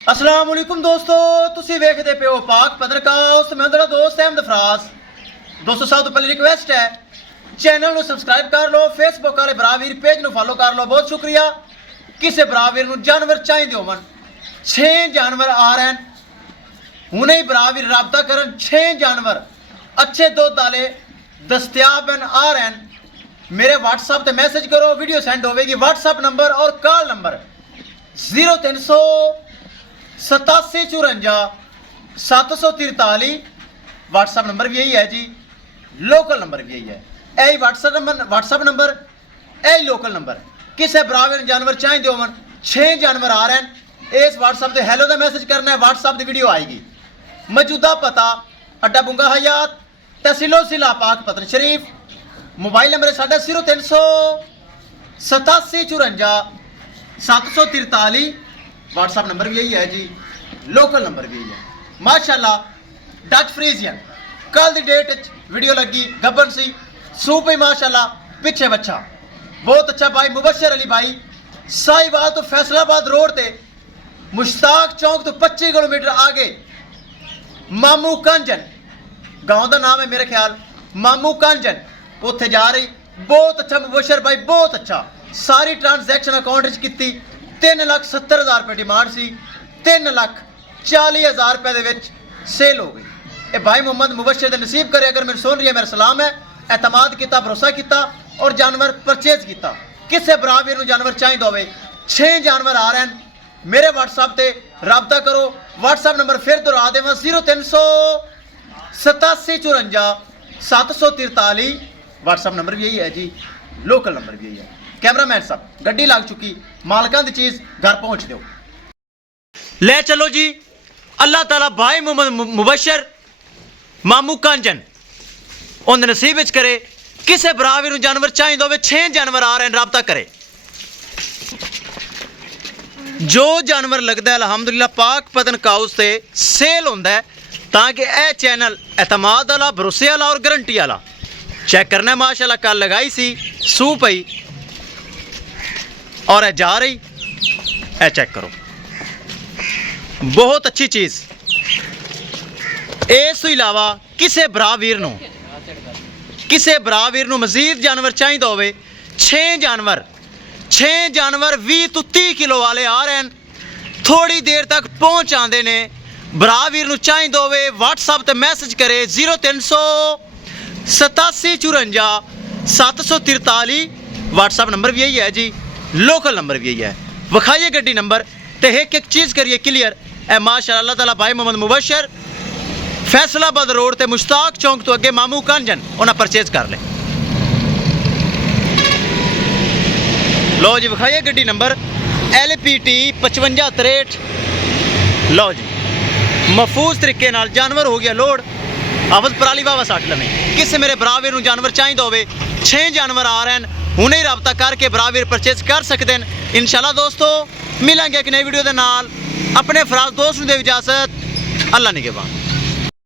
अस्सलाम वालेकुम दोस्तों, तुसी वेखदे पे हो पाक पत्रकार मैं तेरा दोस्त अहमद फराज। दोस्तों सब तो पहले रिक्वेस्ट है चैनल ਨੂੰ ਸਬਸਕ੍ਰਾਈਬ ਕਰ ਲਓ, ਫੇਸਬੁੱਕ ਵਾਲੇ ਬਰਾਵੀਰ ਪੇਜ ਨੂੰ ਫਾਲੋ ਕਰ ਲਓ। ਬਹੁਤ ਸ਼ੁਕਰੀਆ। ਕਿਸੇ ਬਰਾਵੀਰ ਨੂੰ ਜਾਨਵਰ ਚਾਹੀਦੇ ਹੋਵਣ 6 ਜਾਨਵਰ ਆ ਰਹੇ ਹਨ, ਹੁਣੇ ਹੀ ਬਰਾਵੀਰ ਰਾਬਤਾ ਕਰਨ। 6 ਜਾਨਵਰ अच्छे दुध वाले दस्तयाब हैं, आ रहे हैं। मेरे व्हाट्सएप पे मैसेज करो, वीडियो सेंड होगी। व्हाट्सएप नंबर और कॉल नंबर 0300 87 54 743। व्हाट्सएप नंबर भी यही है जी, लोकल नंबर भी यही है। यही व्हाट्सएप नंबर यही लोकल नंबर। किसी बराबर जानवर चाहिए होवन 6 जानवर आ रहे हैं। इस व्हाट्सएप से हैलो का मैसेज करना है, व्हाट्सएप की वीडियो आएगी। मौजूदा पता अड्डा बुंगा हयात, तहसीलो जिला पाक पतन शरीफ। मोबाइल नंबर है साढ़ा 0300 87 54 743। व्हाट्सएप नंबर भी यही है जी, लोकल नंबर भी यही है। माशाल्लाह डच फ्रीजियन कल की डेट वीडियो लगी, गब्बन सी सूप ही माशाल्लाह, पिछे बच्चा बहुत अच्छा। भाई मुबशर अली भाई साहिवाल तो फैसलाबाद रोड ते मुश्ताक चौक तो 25 किलोमीटर आगे मामू कांजन गांव का नाम है मेरे ख्याल, मामू कांजन। उत्थे जा रही बहुत अच्छा मुबशर भाई, बहुत अच्छा। सारी ट्रांसैक्शन अकाउंट की 3,70,000 रुपये डिमांड सी, 3,40,000 रुपये दे विच सेल हो गई। ये भाई मोहम्मद मुबशर दे नसीब करे। अगर मेरे सुन रही है मेरा सलाम है। एतमाद किया, भरोसा किया और जानवर परचेज किया। किसी बराबर को जानवर चाहिए होवे 6 जानवर आ रहे हैं। मेरे व्हाट्सएप पे रबता करो। व्हाट्सएप नंबर फिर दोहरा देव 0300 87 54 743। व्हाट्सएप नंबर भी यही है जी, लोकल नंबर भी यही है। कैमरामैन साहब गड्डी लग चुकी, मालकां दी चीज़ घर पहुँच दो। ले चलो जी। अल्लाह ताला भाई मोहम्मद मुबशर मामू कांजन उन नसीब विच करे। किसी बराबर जानवर चाहिए होवे 6 जानवर आ रहे हैं, रबता करे। जो जानवर लगता है अलहमदुलिल्लाह पाक पतन काउस से सेल होंदा है, ताकि यह चैनल एतमाद वाला, भरोसे वाला और गारंटी वाला। चेक करना है माशाल्लाह, कल लगाई सी सू पई और यह जा रही है। चेक करो, बहुत अच्छी चीज़। इस तो इलावा किसी बरावीर नूं मजीद जानवर चाहिए होवे 6 जानवर 20 तो 30 किलो वाले आ रहे हैं। थोड़ी देर तक पहुँच आते ने। बरावीर नूं चाहिए होवे व्हाट्सएप ते मैसेज करे 0300 87 54 743। व्हाट्सएप नंबर भी यही है जी, लोकल नंबर भी यही है। विखाइए गड्डी नंबर तो एक एक चीज़ करिए क्लियर। ए माशाअल्लाह अल्लाह ताला भाई मोहम्मद मुबशर फैसलाबाद रोड ते मुश्ताक चौक तो अगे मामू कांजन उन्हें परचेज कर ले। लो जी विखाइए गड्डी नंबर LPT 5563। लो जी महफूज तरीके नाल जानवर हो गया लोड। आफत पराली बाबा 60 लमें। किसी मेरे बराबर को जानवर चाहिए होवे 6 जानवर आ रहे हैं, हुणे ही रबता करके बराबर परचेज कर सकते हैं। इंशाल्लाह दोस्तों मिलेंगे एक नई वीडियो के नाल। अपने फराज दोस्त नूं दे इजाजत। अल्लाह निगहबान।